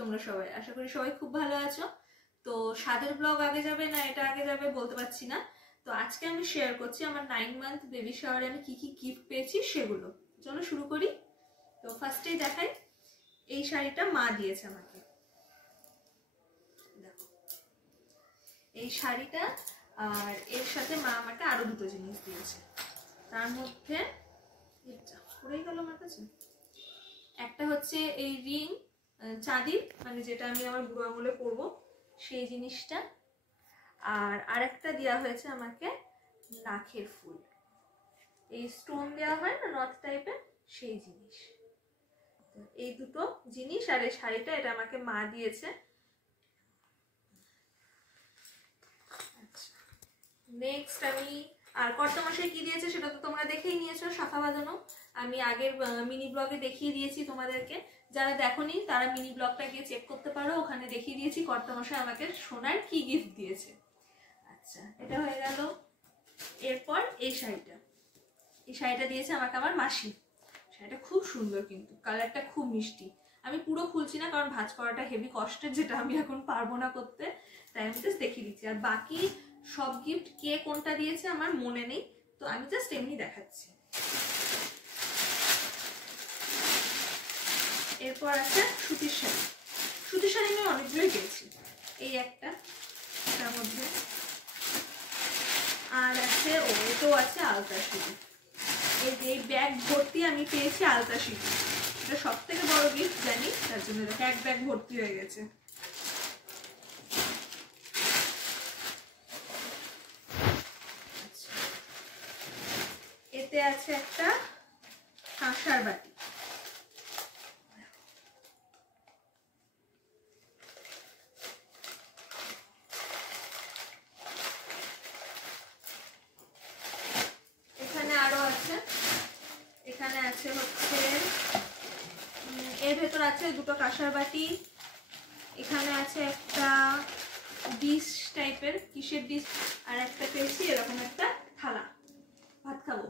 তোমরা সবাই? আশা করি সবাই খুব ভালো আছো। তো স্বাদের ব্লগ আগে যাবে না এটা আগে যাবে বলতে পারছি না। তো আজকে আমি শেয়ার করছি আমার 9 মান্থ বেবি শাওয়ারে আমি কি কি গিফট পেয়েছি সেগুলো। চলো শুরু করি। তো ফার্স্টেই দেখাই, এই শাড়িটা মা দিয়েছে আমাকে। দেখো এই শাড়িটা, আর এর সাথে মা আমাকে আরো দুটো জিনিস দিয়েছে। তার মধ্যে পড়েই গেল আমার কাছে। একটা হচ্ছে এই রিং, চাঁদির, মানে যেটা আমি আমার বুড়ো আঙুলে পরবো সেই জিনিসটা। আর আরেকটা দেওয়া হয়েছে আমাকে নাকের ফুল, এই স্টোন দেওয়া হয় না নথ টাইপের, সেই জিনিস। এই দুটো জিনিস আর এই শাড়িটা, এটা আমাকে মা দিয়েছে। আচ্ছা, নেক্সট আমি আর কর্তামশাই কি দিয়েছে সেটা তো তোমরা দেখেই নিয়েছো, শাখা বাঁধানো। আমি আগের মিনি ব্লগে দেখিয়ে দিয়েছি তোমাদেরকে, যারা দেখোনি তারা মিনি ব্লগটা গিয়ে চেক করতে পারো, ওখানে দেখিয়ে দিয়েছি কর্তামশাই আমাকে সোনার কি গিফট দিয়েছে। আচ্ছা, এটা হয়ে গেল। এরপর এই শাড়িটা, এই শাড়িটা দিয়েছে আমাকে আমার মাসি। শাড়িটা খুব সুন্দর, কিন্তু কালারটা খুব মিষ্টি। আমি পুরো খুলছি না কারণ ভাঁজ করাটা হেভি কষ্টের, যেটা আমি এখন পারবো না করতে, তাই আমি জাস্ট দেখিয়ে দিচ্ছি। আর বাকি সব গিফট কে কোনটা দিয়েছে আমার মনে নেই, তো আমি জাস্ট এমনি দেখাচ্ছি। এরপর আছে সুতির শাড়ি। সুতির শাড়ি আমি অনেকগুলোই পেয়েছি, এই একটা তার মধ্যে। আর আছে এটাও আছে আলতা শাড়ি। এই ব্যাগ ভর্তি আমি পেয়েছি আলতা শাড়ি, এটা সব থেকে বড় গিফট জানি, তার জন্য দেখো এক ব্যাগ ভর্তি হয়ে গেছে। এতে আছে একটা কাঁসার বাটি। এখানে আরো আছে, এখানে আছে হচ্ছে এর ভেতর আছে দুটো কাঁসার বাটি। এখানে আছে একটা ডিশ টাইপের, কিসের ডিশ, আর একটা পেয়েছি এরকম একটা থালা, ভাত খাবো।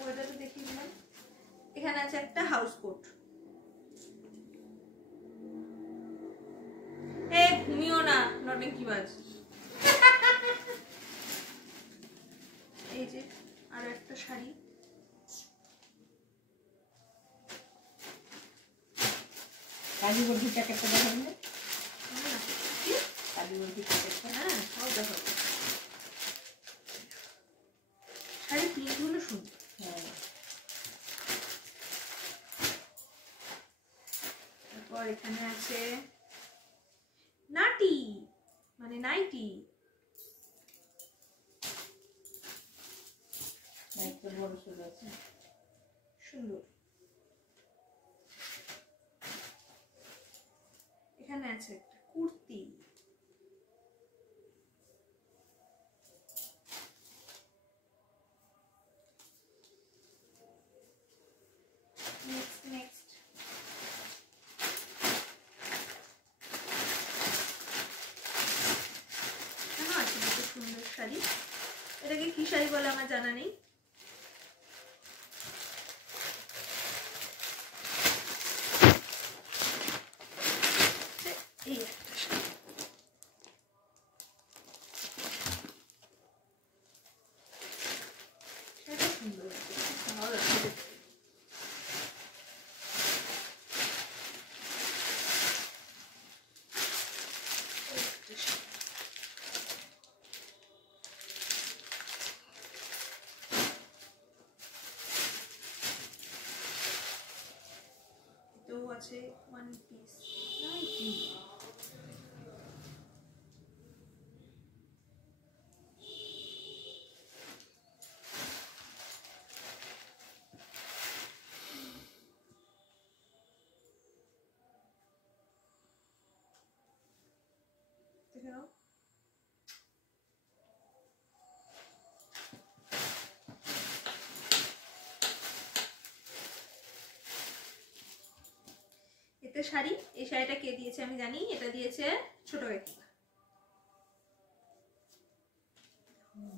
ওটা তো দেখিয়ে দিলাম। এখানে আছে একটা হাউস কোট। ঘুমিও না, নটে কি বাজ। এই যে আরো একটা শাড়ি। কাজু বরফি প্যাকেটটা দেখাবি না? কাজু বরফি প্যাকেটটা, হ্যাঁ সব দেখাবো। শাড়ি প্রিন্টগুলো সুন্দর। হ্যাঁ। তারপর এখানে আছে নাটি, মানে নাইটি। একটা বড় সরু আছে, সুন্দর। এখানে আছে একটা কুর্তি। নেক্সট আছে দুটো সুন্দর শাড়ি। এটাকে কি শাড়ি বলে আমার জানা নেই। এই একটা শাড়ি, সেটা সুন্দর, ভালো লাগছে। এটাও আছে ওয়ান পিস নাইটি। দেখে নাও। এতে শাড়ি, এই শাড়িটা কে দিয়েছে আমি জানি, এটা দিয়েছে ছোট কাকিমা।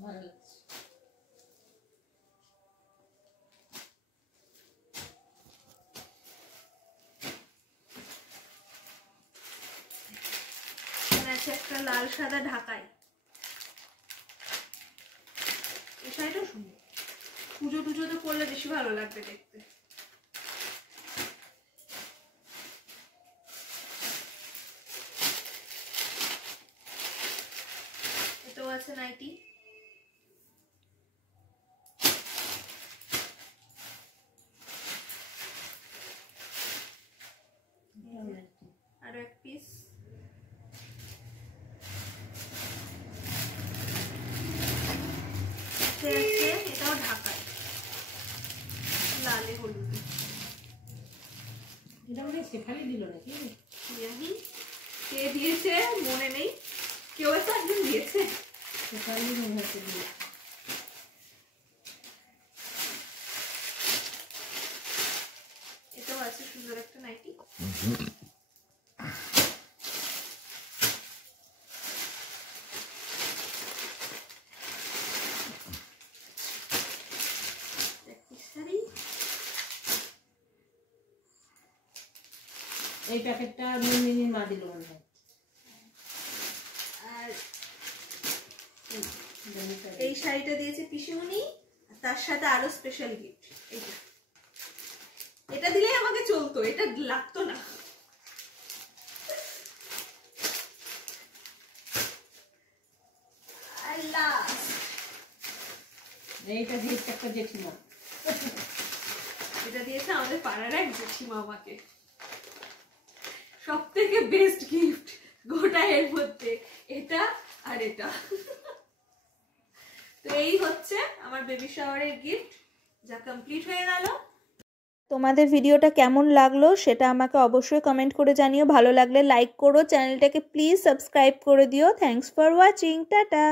ভালো লাগছে। আছে একটা লাল সাদা ঢাকাই, এই শাড়িটাও সুন্দর, পুজো টুজোতে পরলে বেশি ভালো লাগবে দেখতে। এটাও আছে নাইটি, আরো এক পিস। এটাও ঢাকায় লালে হলুদে। এটা মানে শেফালি দিল নাকি? জানি কে দিয়েছে মনে নেই, কেউ একটা একদিন দিয়েছে। শেফালি মনে হচ্ছে দিয়েছে। এটাও আছে সুন্দর একটা নাইটি। এই প্যাকেটটা মিনির মা দিল মনে হয়। আর এই শাড়িটা দিয়েছে পিসিমণি, তার সাথে আরো স্পেশাল গিফট এইটা। এটা দিলেই আমাকে চলতো, এটা লাগতো না। আল্লাহ, এইটা দিয়েছে একটা জেঠিমা। এটা দিয়েছে আমাদের পাড়ার এক জেঠিমা আমাকে, সব থেকে বেস্ট গিফট গোটা এর মধ্যে, এটা আর এটা। তো এই হচ্ছে আমার বেবি শাওয়ারের গিফট, যা কমপ্লিট হয়ে গেল। তোমাদের ভিডিওটা কেমন লাগলো সেটা আমাকে অবশ্যই কমেন্ট করে জানিও। ভালো লাগলে লাইক করো, চ্যানেলটাকে প্লিজ সাবস্ক্রাইব করে দিও। Thanks for watching, tata.